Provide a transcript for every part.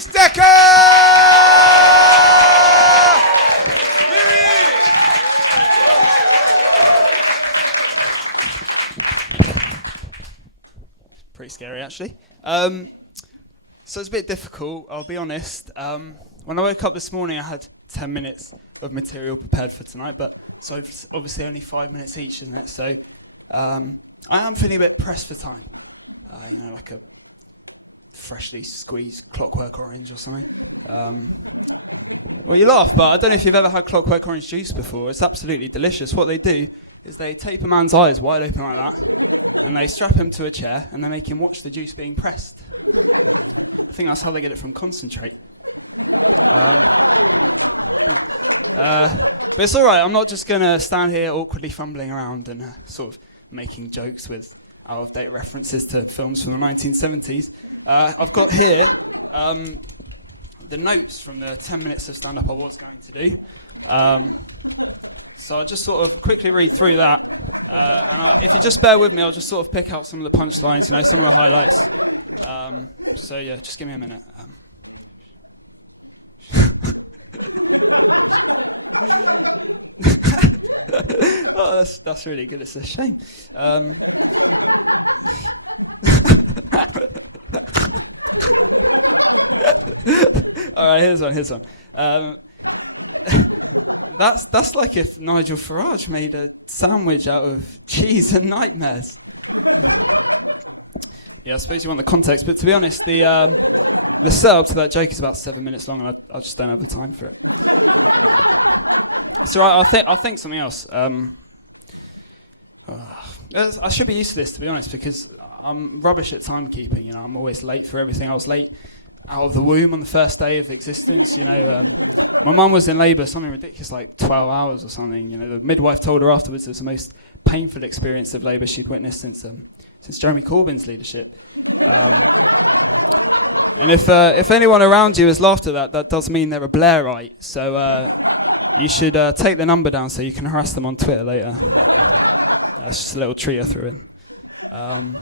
Lewis Decker! Pretty scary, actually. So it's a bit difficult, I'll be honest. When I woke up this morning, I had 10 minutes of material prepared for tonight, but so it's obviously only 5 minutes each, isn't it? So I am feeling a bit pressed for time. Like a freshly squeezed Clockwork Orange or something. Well, you laugh, but I don't know if you've ever had Clockwork Orange juice before. It's absolutely delicious. What they do is they tape a man's eyes wide open like that, and they strap him to a chair, and they make him watch the juice being pressed. I think that's how they get it from concentrate. But it's alright, I'm not just going to stand here awkwardly fumbling around and sort of making jokes with out-of-date references to films from the 1970s. I've got here the notes from the 10 minutes of stand-up I was going to do. So I'll just sort of quickly read through that. If you just bear with me, I'll just sort of pick out some of the punchlines, some of the highlights. So yeah, just give me a minute. Oh, that's really good. It's a shame. All right, here's one. That's like if Nigel Farage made a sandwich out of cheese and nightmares. Yeah, I suppose you want the context, but to be honest, the setup to that joke is about 7 minutes long, and I just don't have the time for it. So I'll think something else. I should be used to this, to be honest, because I'm rubbish at timekeeping. I'm always late for everything. I was late out of the womb on the first day of existence. My mum was in labour, something ridiculous like 12 hours or something. The midwife told her afterwards it was the most painful experience of labour she'd witnessed since Jeremy Corbyn's leadership. And if anyone around you has laughed at that does mean they're a Blairite. So you should take the number down so you can harass them on Twitter later. That's just a little treat I threw in.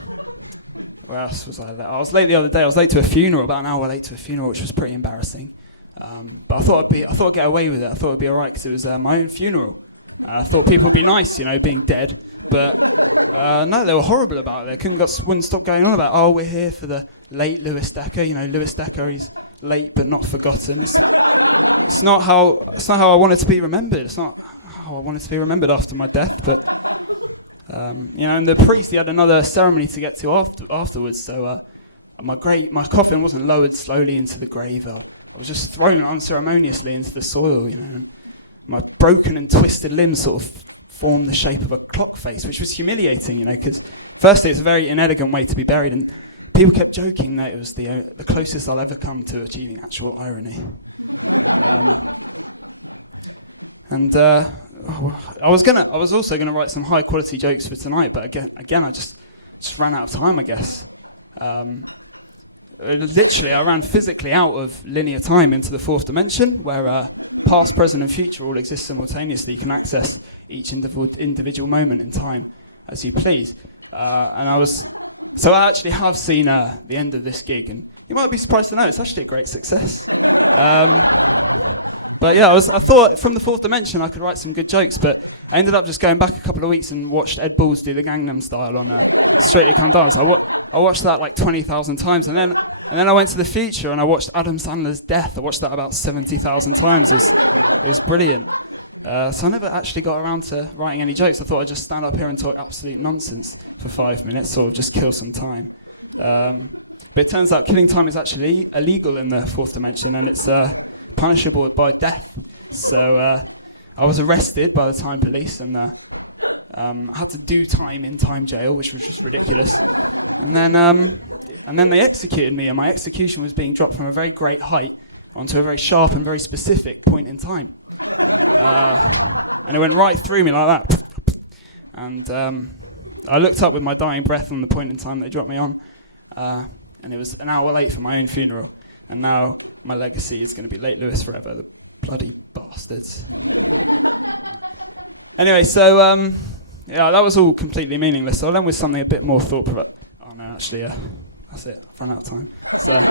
Where else was I? I was late the other day. I was late to a funeral, about an hour late to a funeral, which was pretty embarrassing. But I thought I'd get away with it. I thought it'd be alright because it was my own funeral. I thought people would be nice, being dead. But no, they were horrible about it. They wouldn't stop going on about, oh, we're here for the late Lewis Decker. Lewis Decker, he's late but not forgotten. It's not how I wanted to be remembered. It's not how I wanted to be remembered after my death. But and the priest, he had another ceremony to get to afterwards. So my coffin wasn't lowered slowly into the grave. I was just thrown unceremoniously into the soil. And my broken and twisted limbs sort of formed the shape of a clock face, which was humiliating. Because firstly, it's a very inelegant way to be buried, and people kept joking that it was the closest I'll ever come to achieving actual irony. I was also gonna write some high quality jokes for tonight, but again, I just ran out of time, I guess. Literally, I ran physically out of linear time into the fourth dimension, where past, present, and future all exist simultaneously. You can access each individual moment in time as you please. So I actually have seen the end of this gig, and you might be surprised to know it's actually a great success. But yeah, I thought from the fourth dimension I could write some good jokes, but I ended up just going back a couple of weeks and watched Ed Balls do the Gangnam Style on Strictly Come Dance. I watched that like 20,000 times, and then I went to the future and I watched Adam Sandler's Death. I watched that about 70,000 times. It was brilliant. So I never actually got around to writing any jokes. I thought I'd just stand up here and talk absolute nonsense for 5 minutes, sort of just kill some time. But it turns out killing time is actually illegal in the fourth dimension, and it's punishable by death. So I was arrested by the time police, and I had to do time in time jail, which was just ridiculous. And then they executed me, and my execution was being dropped from a very great height onto a very sharp and very specific point in time. And it went right through me like that. And I looked up with my dying breath on the point in time they dropped me on, and it was an hour late for my own funeral. And now my legacy is going to be late Lewis forever, the bloody bastards. Anyway, so yeah, that was all completely meaningless. So I'll end with something a bit more thought-provoking. Oh no, actually, that's it. I've run out of time. So.